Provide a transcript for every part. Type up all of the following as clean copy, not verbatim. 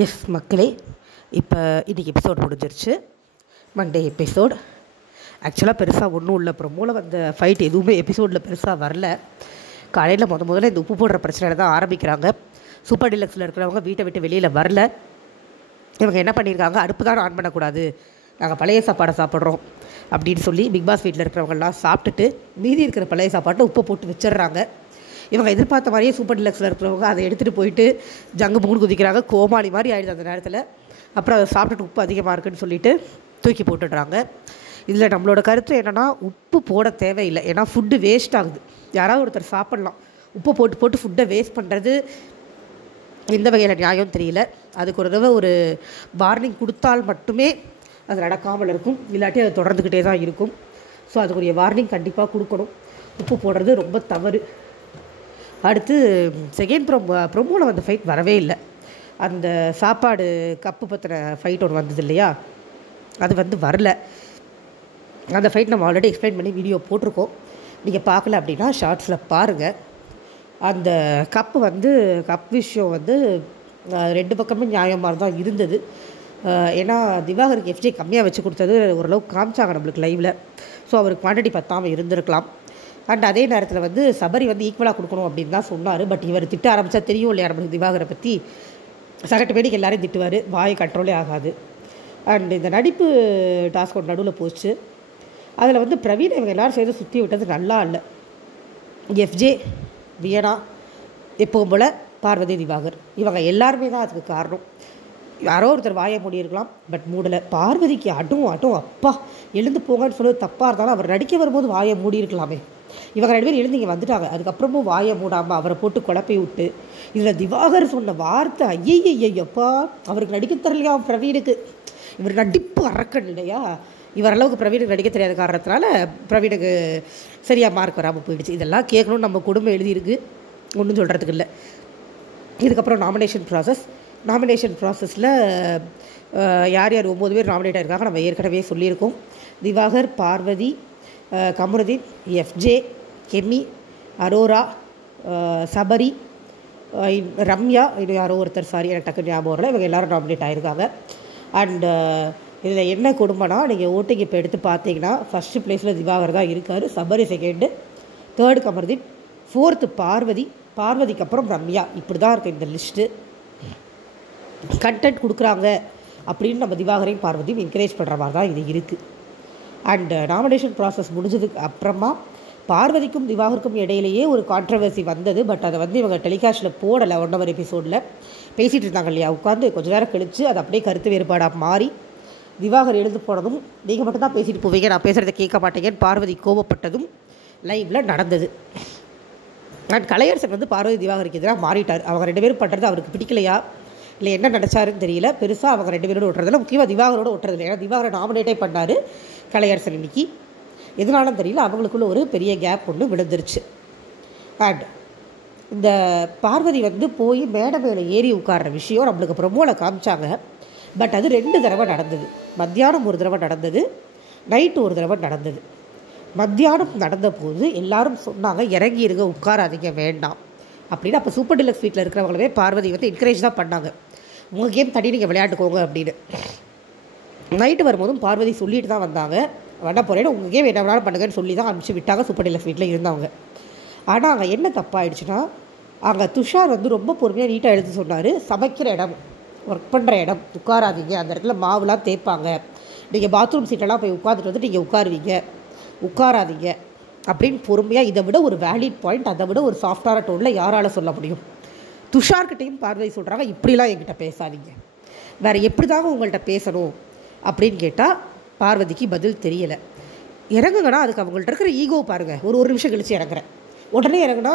S மக்களே, இப்போ இன்றைக்கி எபிசோட் முடிஞ்சிருச்சு. Monday episode. ஆக்சுவலாக பெருசாக ஒன்றும் இல்லை. ப்ரொமோவில் வந்த ஃபைட் எதுவுமே எபிசோடில் பெருசாக வரல. காலையில் முதல்ல இந்த உப்பு போடுற பிரச்சனையில் தான் ஆரம்பிக்கிறாங்க. சூப்பர் டிலக்ஸில் இருக்கிறவங்க வீட்டை விட்டு வெளியில் வரல. இவங்க என்ன பண்ணியிருக்காங்க, அடுப்பு தான் ஆன் பண்ணக்கூடாது, நாங்கள் பழைய சாப்பாடை சாப்பிட்றோம் அப்படின்னு சொல்லி பிக் பாஸ் வீட்டில் இருக்கிறவங்கெல்லாம் சாப்பிட்டுட்டு மீதி இருக்கிற பழைய சாப்பாட்டை உப்பை போட்டு வச்சிடுறாங்க. இவங்க எதிர்பார்த்த மாதிரியே சூப்பர் டிலக்ஸில் இருக்கிறவங்க அதை எடுத்துகிட்டு போயிட்டு ஜங்கு மூணு குதிக்கிறாங்க. கோமாளி மாதிரி ஆகிடுது அந்த நேரத்தில். அப்புறம் அதை சாப்பிட்டுட்டு உப்பு அதிகமாக இருக்குன்னு சொல்லிட்டு தூக்கி போட்டுடுறாங்க. இதில் நம்மளோட கருத்து என்னென்னா, உப்பு போட தேவையில்லை. ஏன்னா ஃபுட்டு வேஸ்ட் ஆகுது. யாராவது ஒருத்தர் சாப்பிட்லாம். உப்பு போட்டு போட்டு ஃபுட்டை வேஸ்ட் பண்ணுறது எந்த வகையில் நியாயம் தெரியல. அதுக்கு ஒரு தடவை ஒரு வார்னிங் கொடுத்தால் மட்டுமே அது நடக்காமல் இருக்கும், இல்லாட்டி அது தொடர்ந்துக்கிட்டே தான் இருக்கும். ஸோ அதுக்குரிய வார்னிங் கண்டிப்பாக கொடுக்கணும். உப்பு போடுறது ரொம்ப தவறு. அடுத்து செகண்ட் ப்ரொமோவில் வந்த ஃபைட் வரவே இல்லை. அந்த சாப்பாடு கப்பு பற்றின ஃபைட் ஒன்று வந்தது இல்லையா, அது வரல. அந்த ஃபைட் நம்ம ஆல்ரெடி எக்ஸ்பிளைன் பண்ணி வீடியோ போட்டிருக்கோம். நீங்கள் பார்க்கல அப்படின்னா ஷார்ட்ஸில் பாருங்கள். அந்த கப் விஷயம் ரெண்டு பக்கமே நியாயமாக தான் இருந்தது. ஏன்னா திவாகருக்கு எஃப்ஜே கம்மியாக வச்சு கொடுத்தது ஓரளவுக்கு காமிச்சாங்க நம்மளுக்கு லைவில். ஸோ அவருக்கு குவான்டிட்டி பத்தாமல் இருந்திருக்கலாம். அண்ட் அதே நேரத்தில் சபரி ஈக்குவலாக கொடுக்கணும் அப்படின்னு தான் சொன்னார். பட் இவர் திட்ட ஆரம்பித்தா தெரியும் இல்லையா நம்மளுக்கு திவாகரை பற்றி. சகட்டு பேடிக்கு எல்லாரையும் திட்டுவார், வாய் கண்ட்ரோலே ஆகாது. அண்ட் இந்த நடிப்பு டாஸ்க் ஒன்று நடுவில் போச்சு. அதில் பிரவீன் இவங்க எல்லோரும் சேர்ந்து சுற்றி விட்டது நல்லா இல்லை. எஃப்ஜே, வியனா, எப்பவும் போல் பார்வதி, திவாகர் இவங்க எல்லாருமே தான் அதுக்கு காரணம். யாரோ ஒருத்தர் வாயை மூடியிருக்கலாம், பட் மூடலை. பார்வதிக்கு அட்டும் அப்பா எழுந்து போங்கன்னு சொல்லுவது தப்பாக இருந்தாலும் அவர் நடிக்க வரும்போது வாயை மூடியிருக்கலாமே. இவங்க ரெண்டு பேர் எழுந்து இங்கே வந்துட்டாங்க. அதுக்கப்புறமும் வாயை மூடாமல் அவரை போட்டு குழப்பி விட்டு, இதில் திவாகர் சொன்ன வார்த்தை ஐயப்பா, அவருக்கு நடிக்க தெரியலையா பிரவீனுக்கு. இவர் நடிப்பு அரக்கன் இல்லையா. இவர் அளவுக்கு பிரவீனுக்கு நடிக்க தெரியாத காரணத்தினால பிரவீனுக்கு சரியாக மார்க் வராமல் போயிடுச்சு. இதெல்லாம் கேட்கணும்னு நம்ம குடும்பம் எழுதியிருக்கு, ஒன்றும் சொல்கிறதுக்கு இல்லை. இதுக்கப்புறம் நாமினேஷன் ப்ராசஸில் யார் 9 பேர் நாமினேட் ஆகிருக்காங்க நம்ம ஏற்கனவே சொல்லியிருக்கோம். திவாகர், பார்வதி, கமருதீன், எஃப்ஜே, கெமி, அரோரா, சபரி, ரம்யா, இன்னும் யாரோ ஒருத்தர், எனக்கு டக்கு ஞாபகம் வரல. இவங்க எல்லோரும் நாமினேட் ஆகிருக்காங்க. அண்டு இதில் என்ன கொடுமைனா, நீங்கள் ஓட்டிங் இப்போ எடுத்து பார்த்தீங்கன்னா ஃபஸ்ட்டு ப்ளேஸில் திவாகர் தான் இருக்கார், Sabari second, third Kamaruddin, fourth பார்வதிக்கு அப்புறம் ரம்யா. இப்படி தான் இருக்குது இந்த லிஸ்ட்டு. கண்டென்ட் கொடுக்குறாங்க அப்படின்னு நம்ம திவாகரையும் பார்வதியும் என்கரேஜ் பண்ணுற மாதிரி தான் இது இருக்குது. அண்டு நாமினேஷன் ப்ராசஸ் முடிஞ்சதுக்கு அப்புறமா பார்வதிக்கும் திவாகருக்கும் இடையிலேயே ஒரு கான்ட்ரவர்சி வந்தது. பட் அதை இவங்க டெலிகாஸ்ட்டில் போடலை. 1 hour எபிசோடில் பேசிகிட்டு இருந்தாங்க இல்லையா, உட்காந்து கொஞ்சம் நேரம் கழித்து அது அப்படியே கருத்து வேறுபாடாக மாறி திவாகர் எழுந்து போனதும், நீங்கள் மட்டும் தான் பேசிட்டு போவீங்க, நான் பேசுகிறத கேட்க மாட்டேங்கன்னு பார்வதி கோபப்பட்டதும் லைவில் நடந்தது. அண்ட் கலையரசன் பார்வதி திவாகருக்கு எதிராக மாறிட்டார். அவங்க 2 பேரும் பண்ணுறது அவருக்கு பிடிக்கலையா, இல்லை என்ன நினச்சாருன்னு தெரியல. பெருசாக அவங்க 2 பேரோடு ஒட்டுறதில்ல, முக்கியமாக திவாகரோடு ஒட்டுறதில்லை. ஏன்னா திவாகரை நாமினேட்டே பண்ணார் கலையரசன் இன்னைக்கு. எதனாலும் தெரியல, அவங்களுக்குள்ள ஒரு பெரிய கேப் ஒன்று விழுந்துருச்சு. அண்ட் இந்த பார்வதி போய் மேடை மேலே ஏறி உட்கார்ற விஷயம் நம்மளுக்கு ப்ரொமோவில் காமிச்சாங்க. பட் அது 2 தடவை நடந்தது. மத்தியானம் ஒரு தடவை நடந்தது, நைட்டு ஒரு தடவை நடந்தது. மத்தியானம் நடந்த போது எல்லாரும் சொன்னாங்க, இறங்கி இருங்க, உட்காராதீங்க, வேண்டாம் அப்படின்னு. அப்போ சூப்பர் டிலக்ஸ் வீட்டில் இருக்கிறவங்களவே பார்வதி என்கரேஜ் தான் பண்ணாங்க, உங்கள் கேம் தட்டி நீங்கள் விளையாட்டுக்கோங்க அப்படின்னு. நைட்டு வரும்போதும் பார்வதி சொல்லிட்டு தான் வந்தாங்க, வேணா போகிறேன்னு, உங்கள் கேம் என்ன வேணாலும் பண்ணுங்கன்னு சொல்லி தான் அனுப்பிச்சு விட்டாங்க சூப்பர் டிலக்ஸ் வீட்டில் இருந்தவங்க. ஆனால் அங்கே என்ன தப்பாகிடுச்சுன்னா, அங்கே துஷார் ரொம்ப பொறுமையாக நீட்டாக எடுத்து சொன்னார், சமைக்கிற இடம், ஒர்க் பண்ணுற இடம், உட்காராதீங்க, அந்த இடத்துல மாவுலாம் தேய்ப்பாங்க, நீங்கள் பாத்ரூம் சீட்டெல்லாம் போய் உட்காந்துட்டு நீங்கள் உட்காராதீங்க அப்படின்னு பொறுமையாக. இதை விட ஒரு வேலிட் பாயிண்ட், அதை விட ஒரு சாஃப்டான டோனில் யாரால் சொல்ல முடியும்? துஷார்கிட்டையும் பார்வதி சொல்கிறாங்க, இப்படிலாம் என்கிட்ட பேசாதீங்க, வேறு எப்படி தாங்க உங்கள்கிட்ட பேசணும் அப்படின்னு கேட்டால் பார்வதிக்கு பதில் தெரியலை. இறங்குங்கன்னா அதுக்கு அவங்கள்ட்ட இருக்கிற ஈகோ பாருங்கள். ஒரு நிமிஷம் கழித்து இறங்குறேன், உடனே இறங்குனா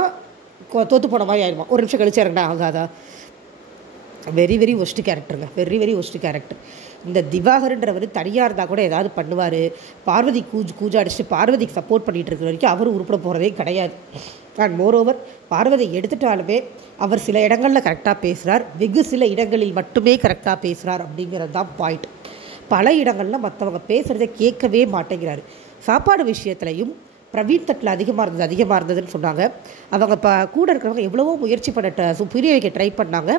தோற்று போன மாதிரி ஆயிடுமா. ஒரு நிமிஷம் கழித்து இறங்கினா ஆகாதா? வெரி ஒஸ்ட்டு கேரக்டருங்க, வெரி ஒஸ்ட்டு கேரக்டர். இந்த திவாகர்ன்றவர் தனியாக இருந்தால் கூட ஏதாவது பண்ணுவார். பார்வதி கூஜா அடிச்சுட்டு பார்வதிக்கு சப்போர்ட் பண்ணிகிட்டு இருக்கிற வரைக்கும் அவர் உருப்பட போகிறதே கிடையாது. அண்ட் மோரோவர் பார்வதி எடுத்துட்டாலுமே அவர் சில இடங்களில் கரெக்டாக பேசுகிறார், வெகு சில இடங்களில் மட்டுமே கரெக்டாக பேசுகிறார் அப்படிங்கிறது தான் பாயிண்ட். பல இடங்களில் மற்றவங்க பேசுகிறத கேட்கவே மாட்டேங்கிறாரு. சாப்பாடு விஷயத்துலையும் பிரவீன் தட்டில் அதிகமாக இருந்ததுன்னு சொன்னாங்க. அவங்க கூட இருக்கிறவங்க எவ்வளவோ முயற்சி பண்ண புரிய வைக்க ட்ரை பண்ணாங்க.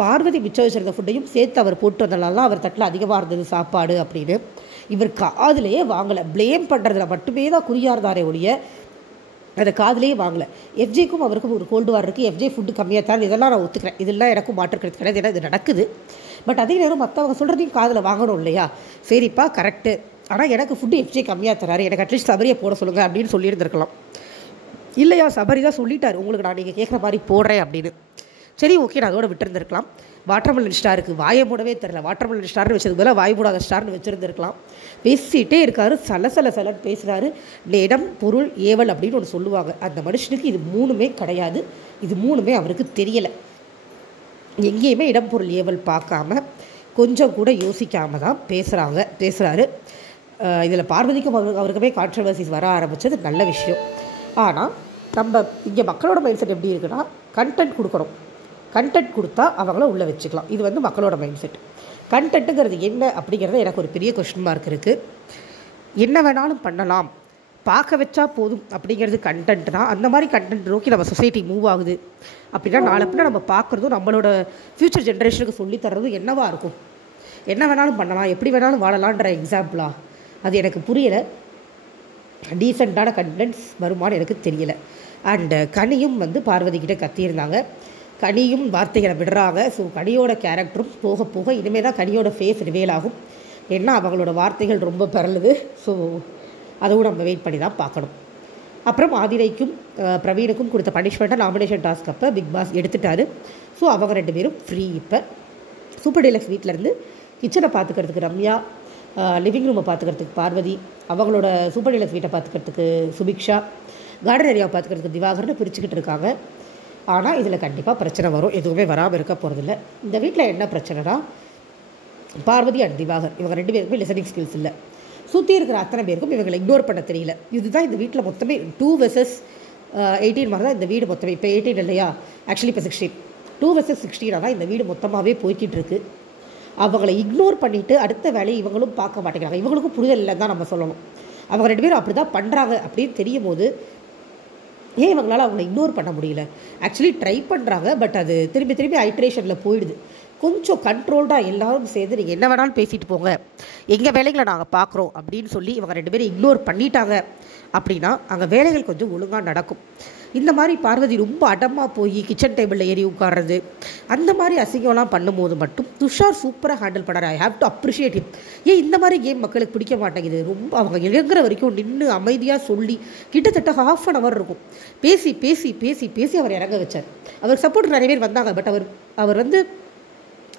பார்வதி மிச்சம் வச்சிருந்த ஃபுட்டையும் சேர்த்து அவர் போட்டு வந்தனால தான் அவர் தட்டில் அதிகமாக இருந்தது சாப்பாடு அப்படின்னு இவர் காதுலேயே வாங்கலை. ப்ளேம் பண்ணுறதுல மட்டுமே தான் குறியாக இருந்தாரே ஒழிய அதை காதுலேயே வாங்கலை. எஃப்ஜேக்கும் அவருக்கும் ஒரு கோல்டு வார் இருக்குது, எஃப்ஜே ஃபுட்டு கம்மியாக தான், இதெல்லாம் நான் ஒத்துக்கிறேன், இதெல்லாம் எனக்கும் மாற்றுக்கிறது கிடையாது, ஏன்னா இது நடக்குது. பட் அதே நேரம் மற்றவங்க சொல்கிறதையும் காதில் வாங்கணும் இல்லையா? சரிப்பா கரெக்டு, ஆனால் எனக்கு ஃபுட்டு எஃப்ஜே கம்மியாக தராரு, எனக்கு அட்லீஸ்ட் சபரியை போட சொல்லுங்கள் அப்படின்னு சொல்லியிருந்திருக்கலாம். இல்லையா, சபரி தான் சொல்லிட்டார் உங்களுக்கு நான் நீங்கள் கேட்குற மாதிரி போடுறேன் அப்படின்னு. சரி ஓகே, நான் அதோட விட்டுருந்துருக்கலாம். வாட்டர்மெலன் ஸ்டாருக்கு வாயை மூடவே தெரில, வாட்டர்மெலன் ஸ்டார்னு வச்சது போல வாய் மூடாத ஸ்டார்னு வச்சுருந்துருக்கலாம். பேசிகிட்டே இருக்காரு, சலன்னு பேசுகிறாரு. இடம் பொருள் ஏவல் அப்படின்னு ஒன்று சொல்லுவாங்க. அந்த மனுஷனுக்கு இது மூணுமே கிடையாது, இது மூணுமே அவருக்கு தெரியலை. எங்கேயுமே இடம் பொருள் ஏவல் பார்க்காம கொஞ்சம் கூட யோசிக்காமல் தான் பேசுகிறாரு. இதில் பார்வதிக்கும் அவருக்குமே கான்ட்ரவர்சிஸ் வர ஆரம்பித்தது நல்ல விஷயம். ஆனால் நம்ம இங்கே மக்களோட மைண்ட் செட் எப்படி இருக்குன்னா, கண்டென்ட் கொடுக்குறோம், கண்டென்ட் கொடுத்தா அவங்கள உள்ளே வச்சுக்கலாம். இது வந்து மக்களோட மைண்ட் செட். கண்டென்ட்டுங்கிறது என்ன அப்படிங்கிறது எனக்கு ஒரு பெரிய கொஸ்டின் மார்க் இருக்குது. என்ன வேணாலும் பண்ணலாம், பார்க்க வச்சா போதும் அப்படிங்கிறது கண்டென்ட் தான். அந்த மாதிரி கண்டென்ட் நோக்கி நம்ம சொசைட்டி மூவ் ஆகுது அப்படின்னா நாளை பின்ன நம்ம பார்க்குறதும் நம்மளோட ஃப்யூச்சர் ஜென்ரேஷனுக்கு சொல்லித்தரதும் என்னவாக இருக்கும்? என்ன வேணாலும் பண்ணலாம், எப்படி வேணாலும் வாழலான்ற எக்ஸாம்பிளா? அது எனக்கு புரியலை. டீசெண்டான கண்டென்ட்ஸ் வருமானு எனக்கு தெரியலை. அண்டு கனியும் வந்து பார்வதிக்கிட்ட கத்தியிருந்தாங்க. கனியும் வார்த்தைகளை விடுறாங்க. ஸோ கனியோட கேரக்டரும் போக போக இனிமேல் தான் கனியோட ஃபேஸ் ரிவேல் ஆகும். ஏன்னா அவங்களோட வார்த்தைகள் ரொம்ப பரலுது. ஸோ அதுவும் நம்ம வெயிட் பண்ணி தான் பார்க்கணும். அப்புறம் ஆதிரைக்கும் பிரவீனுக்கும் கொடுத்த பனிஷ்மெண்ட்டாக நாமினேஷன் டாஸ்க் அப்போ பிக் பாஸ் எடுத்துட்டாரு. ஸோ அவங்க 2 பேரும் ஃப்ரீ. இப்போ சூப்பர் டீலக்ஸ் வீட்டிலேருந்து கிச்சனை பார்த்துக்கிறதுக்கு ரம்யா, லிவிங் ரூமை பார்த்துக்கிறதுக்கு பார்வதி, அவங்களோட சூப்பர் டீலக்ஸ் வீட்டை பார்த்துக்கிறதுக்கு சுபிக்ஷா, கார்டன் ஏரியாவை பார்த்துக்கிறதுக்கு திவாகர்னு பிரிச்சுக்கிட்டு இருக்காங்க. ஆனால் இதில் கண்டிப்பாக பிரச்சனை வரும், எதுவுமே வராமல் இருக்க போகிறதில்ல. இந்த வீட்டில் என்ன பிரச்சனைனா, பார்வதி அண்ட் திவாகர் இவங்க 2 பேருக்குமே லிசனிங் ஸ்கில்ஸ் இல்லை. சுற்றி இருக்கிற அத்தனை பேருக்கும் இவங்களை இக்னோர் பண்ண தெரியல. இதுதான் இந்த வீட்டில் மொத்தமே 2 vs 18 மாதிரி தான் இந்த வீடு மொத்தமே. இப்போ 18 இல்லையா, ஆக்சுவலி இப்போ 16, 2 vs 16 தான் இந்த வீடு மொத்தமாகவே போய்கிட்டு இருக்கு. அவங்கள இக்னோர் பண்ணிவிட்டு அடுத்த வேலையை இவங்களும் பார்க்க மாட்டேங்கிறாங்க. இவங்களுக்கும் புரிதல் இல்லைன்னு தான் நம்ம சொல்லணும். அவங்க 2 பேரும் அப்படி தான் பண்ணுறாங்க அப்படின்னு தெரியும் போது ஏன் இவங்களால் அவங்கள இக்னோர் பண்ண முடியல? ஆக்சுவலி ட்ரை பண்ணுறாங்க, பட் அது திரும்பி ஐட்ரேஷனில் போயிடுது. கொஞ்சம் கண்ட்ரோல்டாக எல்லோரும் சேர்ந்து நீங்கள் என்ன வேணாலும் பேசிட்டு போங்க, எங்கள் வேலைகளை நாங்கள் பார்க்குறோம் அப்படின்னு சொல்லி இவங்க 2 பேரும் இக்னோர் பண்ணிட்டாங்க அப்படின்னா அங்கே வேலைகள் கொஞ்சம் ஒழுங்காக நடக்கும். இந்த மாதிரி பார்வதி ரொம்ப அடமாக போய் கிச்சன் டேபிளில் ஏறி உட்கார்றது, அந்த மாதிரி அசிங்கம்லாம் பண்ணும்போது மட்டும் துஷார் சூப்பராக ஹேண்டில் பண்ணார். I have to appreciate him. ஏன் இந்த மாதிரி கேம் மக்களுக்கு பிடிக்க மாட்டேங்குது? ரொம்ப அவங்க இழங்குற வரைக்கும் நின்று அமைதியாக சொல்லி கிட்டத்தட்ட ½ an hour இருக்கும். பேசி பேசி பேசி பேசி அவர் இறங்க வச்சார். அவர் சப்போர்ட் நிறைய பேர் வந்தாங்க, பட் அவர் வந்து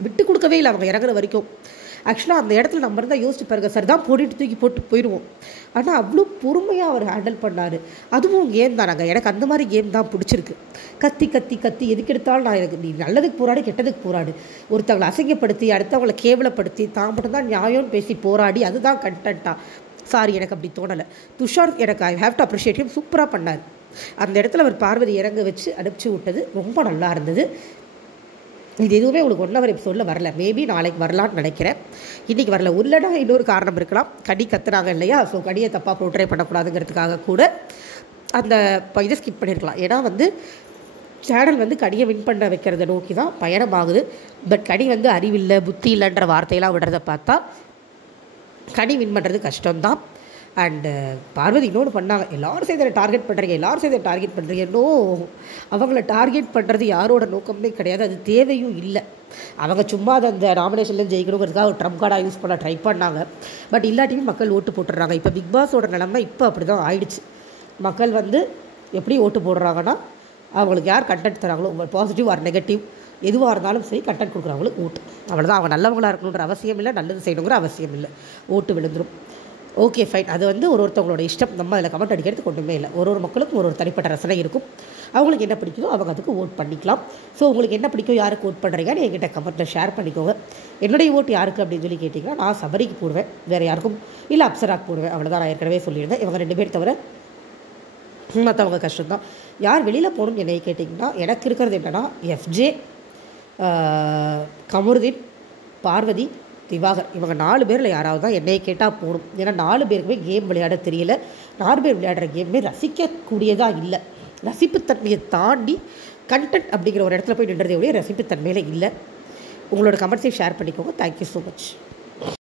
விட்டு கொடுக்கவே இல்லை அவங்க இறங்குற வரைக்கும். ஆக்சுவலாக அந்த இடத்துல நம்ம இருந்தால் யோசிச்சு பாருங்க, சார் தான் தூக்கி போட்டு போயிடுவோம். ஆனால் அவ்வளோ பொறுமையாக அவர் ஹேண்டில் பண்ணார். அதுவும் கேம் தானாங்க, எனக்கு அந்த மாதிரி கேம் தான் பிடிச்சிருக்கு. கத்தி கத்தி கத்தி எதுக்கு எடுத்தாலும் நான் எனக்கு நீ நல்லதுக்கு போராடு கெட்டதுக்கு போராடு, ஒருத்தவங்களை அசிங்கப்படுத்தி அடுத்தவங்களை கேவலப்படுத்தி தான் மட்டும்தான் நியாயம்னு பேசி போராடி அதுதான் கண்டென்ட்டாக? சாரி, எனக்கு அப்படி தோணலை. துஷார் எனக்கு I have to appreciate him, சூப்பராக பண்ணார். அந்த இடத்துல அவர் பார்வதி இறங்க வச்சு அனுப்பிச்சி விட்டது ரொம்ப நல்லா இருந்தது. இது எதுவுமே உங்களுக்கு 1 hour எபிசோடில் வரல, மேபி நாளைக்கு வரலான்னு நினைக்கிறேன். இன்றைக்கி வரல. உள்ளடா இன்னொரு காரணம் இருக்கலாம், கடி கத்துறாங்க இல்லையா, ஸோ கடியை தப்பாக ப்ரோட்ரே பண்ணக்கூடாதுங்கிறதுக்காக கூட அந்த இதை ஸ்கிப் பண்ணியிருக்கலாம். ஏன்னா வந்து சேனல் வந்து கடியை வின் பண்ண வைக்கிறத நோக்கி தான் பயணமாகுது. பட் கடி வந்து அறிவில்லை புத்தி இல்லைன்ற வார்த்தையெல்லாம் விடுறத பார்த்தா கடி வின் பண்ணுறது கஷ்டம்தான். அண்டு பார்வதி இன்னொன்று பண்ணாங்க, எல்லோரும் சேர்ந்து டார்கெட் பண்ணுறீங்க. இன்னும் அவங்கள டார்கெட் பண்ணுறது யாரோட நோக்கமே கிடையாது, அது தேவையும் இல்லை. அவங்க சும்மா அந்த நாமினேஷனில் ஜெயிக்கணுங்கிறதுக்காக ஒரு ட்ரம்ப் கார்டாக யூஸ் பண்ண ட்ரை பண்ணாங்க. பட் இல்லாட்டியும் மக்கள் ஓட்டு போட்டுடுறாங்க. இப்போ பிக் பாஸோட நிலைமை இப்போ அப்படி தான் ஆயிடுச்சு. மக்கள் வந்து எப்படி ஓட்டு போடுறாங்கன்னா, அவங்களுக்கு யார் கண்டென்ட் தராங்களோ, பாசிட்டிவ் ஆர் நெகட்டிவ் எதுவாக இருந்தாலும் சரி, கண்டென்ட் கொடுக்குறவங்களுக்கு ஓட்டு. அவ்வளோதான். அவங்க நல்லவங்களாக இருக்கணுன்ற அவசியம் இல்லை, நல்லது செய்யணுங்கிற அவசியம் இல்லை, ஓட்டு விழுந்துடும். ஓகே ஃபைன், அது வந்து ஒருத்தவங்களோட இஷ்டம். நம்ம அதில் கமெண்ட் அடிக்கிறதுக்கு ஒன்றுமே இல்லை. ஒரு மக்களுக்கும் ஒரு தனிப்பட்ட ரசனை இருக்கும். அவங்களுக்கு என்ன பிடிக்குதோ அவங்க அதுக்கு ஓட் பண்ணிக்கலாம். ஸோ உங்களுக்கு என்ன பிடிக்கும், யாருக்கு ஓட் பண்ணுறீங்கன்னு என்கிட்ட கமெண்ட்டில் ஷேர் பண்ணிக்கோங்க. என்னுடைய ஓட்டு யாருக்கு அப்படின்னு சொல்லி கேட்டிங்கன்னா, நான் சபரிக்கு போடுவேன், வேறு யாருக்கும் இல்லை, அப்சராக்கு போடுவேன். அவ்வளோதான். நான் ஏற்கனவே சொல்லியிருந்தேன். இவங்க 2 பேர் தவிர மற்றவங்க கஷ்டம்தான். யார் வெளியில் போகணும்னு என்னை கேட்டிங்கன்னா, எனக்கு இருக்கிறது என்னென்னா எஃப்ஜே, கமருதீன், பார்வதி, திவாகர், இவங்க 4 பேரில் யாராவது தான் என்னை கேட்டால் போகணும். ஏன்னா 4 பேருக்குமே கேம் விளையாட தெரியல. 4 பேர் விளையாடுற கேமே ரசிக்கக்கூடியதாக இல்லை. ரசிப்புத்தன்மையை தாண்டி கண்டென்ட் அப்படிங்கிற ஒரு இடத்துல போய் நின்றதே ஒழிய ரசிப்புத்தன்மையில் இல்லை. உங்களோட கமெண்ட்ஸையும் ஷேர் பண்ணிக்கோங்க. Thank you so much.